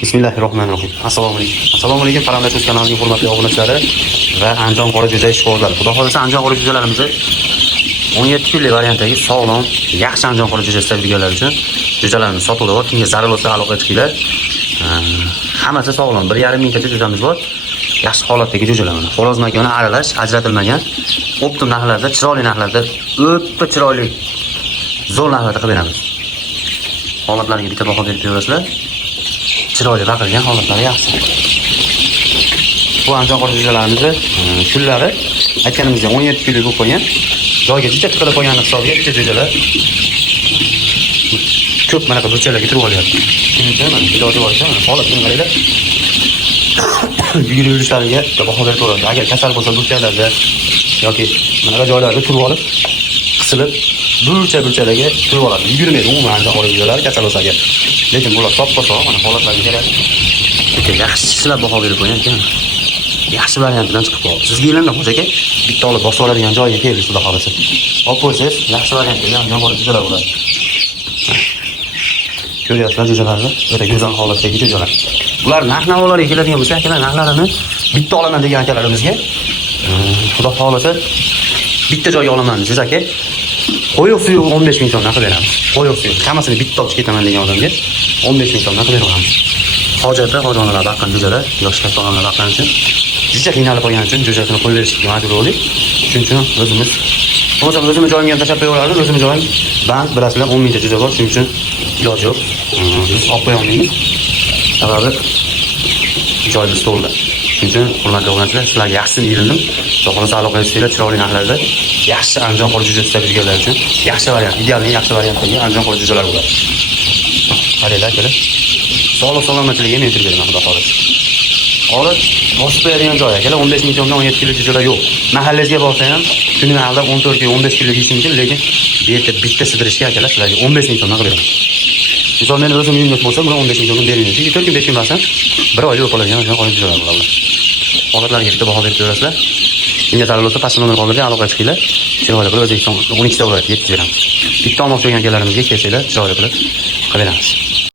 Bismillahirrohmanirrohim. Assalomu alaykum. Assalomu alaykum Qaramlash kanalining hurmatli obunachilari va Andijon qora jo'ja ishqibozlari. Xudo xolasa Andijon qora jo'jalarimizni 17 kunlik variantdagi sog'lom, yaxshi Andijon qora jo'ja sevganlar uchun jo'jalarimiz sotuvda bor. Kimga zarur bo'lsa aloqa qilinglar. Hammasi sog'lom. 1,5 mingta jo'jamiz bor. Yaxshi holatdagi jo'jalar mana. Xo'roz makoni aralash, ajratilmagan, optim narxlarda, chiroyli narxlarda, o'ta chiroyli zo'r narxlarda qilib beramiz. Holatlariga bitta baho berib berasizlar. Chiroyli baqirgan holatlari yaxshi. Bu Andijon qora jo'jalarimizni kunlari aytganimizda 17 kunlik bo'lib qo'ygan. Joyga juda qilib qo'yganlik hisobiga bitta jo'jalar ko'p mana bu burchalarga turib olyapti. Shuning uchun mana iloji boricha mana holatini qaranglar. Yurishlariga baho berib turadi. Agar kasal bo'lsa burchalarda yoki mana joylarda turib olib, qisilib burchalarga turib oladi. Yugurmaydi umuman Andijon qora jo'jalari kasal bo'lsa agar. Lekin bular top-to'g'ri mana holatlarga qarang. Juda yaxshilab baho berib qo'ygan ekan. Yaxshi variantdan chiqib qoldi. Sizga endi xo'ja aka bitta olib bosib oladigan joyga keldi xudo xolasa. Olib qo'ysangiz yaxshi variantda Andijon qora jo'jalar bo'ladi. Ko'ryapsizlar jo'jalarni, o'ta go'zal holatdagi jo'jalar. Ular narx-navolariga keladigan bo'lsa, akalar narxlarini bitta olaman degan akalarimizga xudo xolasa bitta joyga olaman siz aka. Qo'yiq suyuq 15 ming so'mdan qilib beramiz. Qo'yiq suyuq hammasini bitta olib ketaman degan odamga 15 ming so'mdan qilib beramiz. Hojatda xonalar baqqan jo'jalar, yosh katta odamlar baqqan uchun juda qiynalib qolgan uchun jo'jasini qo'yib berishga majbur bo'ldik. Shuning uchun o'zimiz joyimga ham tashlab qo'yaveramiz. O'zimiz joyim band, bilasizlar 10 mingta jo'ja bor, shuning uchun iloji yo'q. Biz olib qo'ya olmaymiz. Sababi joyimiz to'g'ri. Shuning uchun hurmatli obunachilar, sizlarga yaxshisini ilindim. Xudo xolasa aloqa qilsanglar chiroyli narxlarda yaxshi Andijon qora jo'ja sevganlar uchun yaxshi variant, idealning yaxshi variantdagi Andijon qora jo'jalar bo'ladi. Qaranglar akalar. Sog'lik salomatligiga men e'tibor beraman xudo xolasa. Olib bosib qo'yadigan joy akalar 15 ming so'mdan 17 kilo jo'jalar yo'q. Mahallangizga borsa ham kuniga aldab 14 kilo 15 kilo yeyish mumkin, lekin bu yerda bitta sidirishga akalar sizlarga 15 ming so'mdan qilib beraman. Misol men o'zim uyimda bo'lsa, buni 15 ming so'mdan bermayman. Chunki 4 kun bekilmasam 1 oylik bo'lib qoladigan qora jo'jalar bo'ladi. Holatlariga bitta baho berib berasizlar. Kimga zarur bo'lsa pastda nomer qoldirib aloqa qilinglar. Chiroyli qilib O'zbekiston 12 ta viloyatga yetkazib beramiz. Bitta olmoqchi bo'lgan akalarimizga kelsanglar chiroyli qilib beramiz.